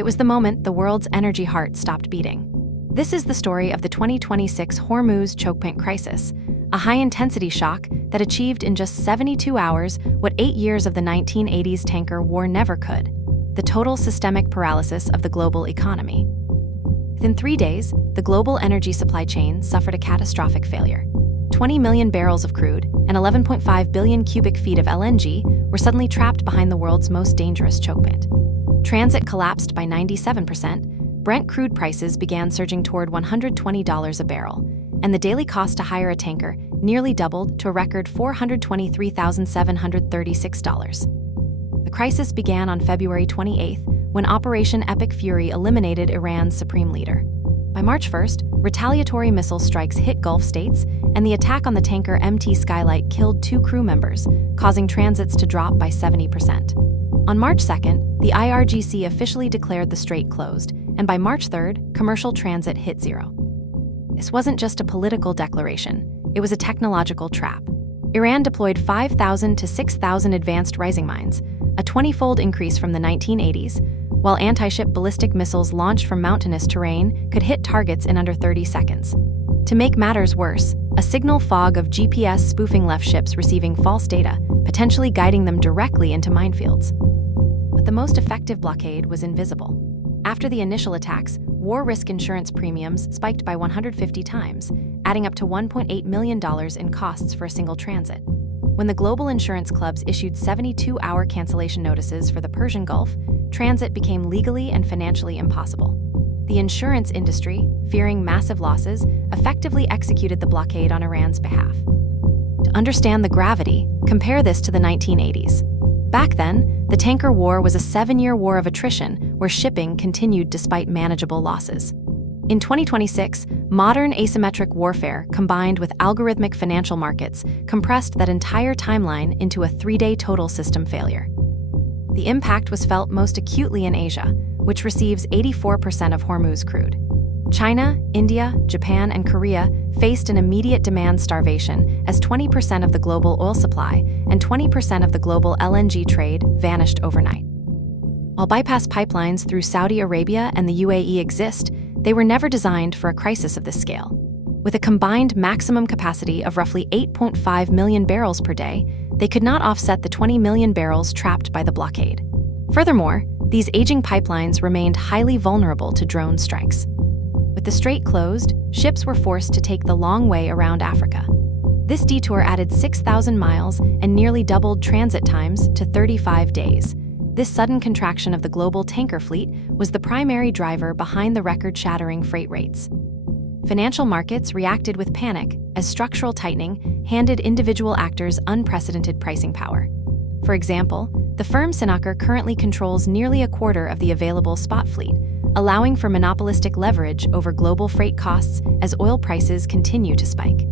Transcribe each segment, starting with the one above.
It was the moment the world's energy heart stopped beating. This is the story of the 2026 Hormuz choke point crisis, a high-intensity shock that achieved in just 72 hours what 8 years of the 1980s tanker war never could: the total systemic paralysis of the global economy. Within 3 days, the global energy supply chain suffered a catastrophic failure. 20 million barrels of crude and 11.5 billion cubic feet of LNG were suddenly trapped behind the world's most dangerous choke point. Transit collapsed by 97%, Brent crude prices began surging toward $120 a barrel, and the daily cost to hire a tanker nearly doubled to a record $423,736. The crisis began on February 28th, when Operation Epic Fury eliminated Iran's supreme leader. By March 1st, retaliatory missile strikes hit Gulf states, and the attack on the tanker MT Skylight killed 2 crew members, causing transits to drop by 70%. On March 2nd, the IRGC officially declared the strait closed, and by March 3rd, commercial transit hit zero. This wasn't just a political declaration, it was a technological trap. Iran deployed 5,000 to 6,000 advanced rising mines, a 20-fold increase from the 1980s, while anti-ship ballistic missiles launched from mountainous terrain could hit targets in under 30 seconds. To make matters worse, a signal fog of GPS spoofing left ships receiving false data, potentially guiding them directly into minefields. But the most effective blockade was invisible. After the initial attacks, war risk insurance premiums spiked by 150 times, adding up to $1.8 million in costs for a single transit. When the global insurance clubs issued 72-hour cancellation notices for the Persian Gulf, transit became legally and financially impossible. The insurance industry, fearing massive losses, effectively executed the blockade on Iran's behalf. To understand the gravity, compare this to the 1980s. Back then, the tanker war was a 7-year war of attrition where shipping continued despite manageable losses. In 2026, modern asymmetric warfare combined with algorithmic financial markets compressed that entire timeline into a 3-day total system failure. The impact was felt most acutely in Asia, which receives 84% of Hormuz crude. China, India, Japan, and Korea faced an immediate demand starvation as 20% of the global oil supply and 20% of the global LNG trade vanished overnight. While bypass pipelines through Saudi Arabia and the UAE exist, they were never designed for a crisis of this scale. With a combined maximum capacity of roughly 8.5 million barrels per day, they could not offset the 20 million barrels trapped by the blockade. Furthermore, these aging pipelines remained highly vulnerable to drone strikes. With the strait closed, ships were forced to take the long way around Africa. This detour added 6,000 miles and nearly doubled transit times to 35 days. This sudden contraction of the global tanker fleet was the primary driver behind the record-shattering freight rates. Financial markets reacted with panic as structural tightening handed individual actors unprecedented pricing power. For example, the firm Sinacer currently controls nearly a quarter of the available spot fleet, allowing for monopolistic leverage over global freight costs as oil prices continue to spike.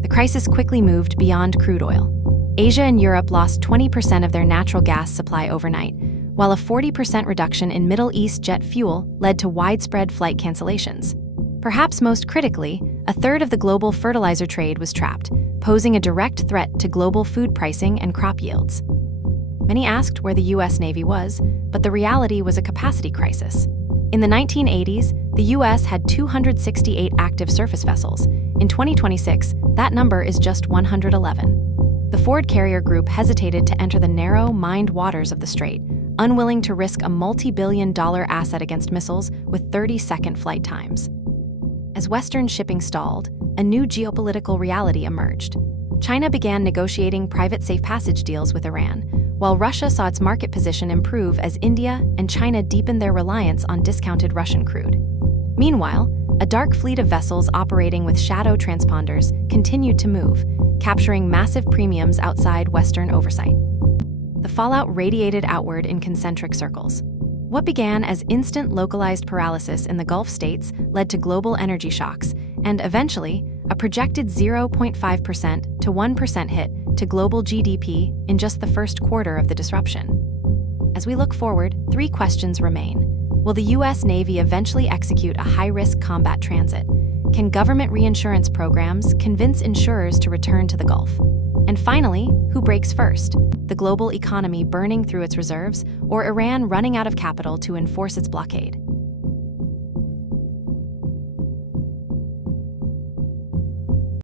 The crisis quickly moved beyond crude oil. Asia and Europe lost 20% of their natural gas supply overnight, while a 40% reduction in Middle East jet fuel led to widespread flight cancellations. Perhaps most critically, a third of the global fertilizer trade was trapped, posing a direct threat to global food pricing and crop yields. Many asked where the U.S. Navy was, but the reality was a capacity crisis. In the 1980s, the U.S. had 268 active surface vessels. In 2026, that number is just 111. The Ford Carrier Group hesitated to enter the narrow, mined waters of the strait, unwilling to risk a multi-billion-dollar asset against missiles with 30-second flight times. As Western shipping stalled, a new geopolitical reality emerged. China began negotiating private safe passage deals with Iran, while Russia saw its market position improve as India and China deepened their reliance on discounted Russian crude. Meanwhile, a dark fleet of vessels operating with shadow transponders continued to move, capturing massive premiums outside Western oversight. The fallout radiated outward in concentric circles. What began as instant localized paralysis in the Gulf states led to global energy shocks, and eventually, a projected 0.5% to 1% hit to global GDP in just the first quarter of the disruption. As we look forward, 3 questions remain. Will the U.S. Navy eventually execute a high-risk combat transit? Can government reinsurance programs convince insurers to return to the Gulf? And finally, who breaks first? The global economy burning through its reserves, or Iran running out of capital to enforce its blockade?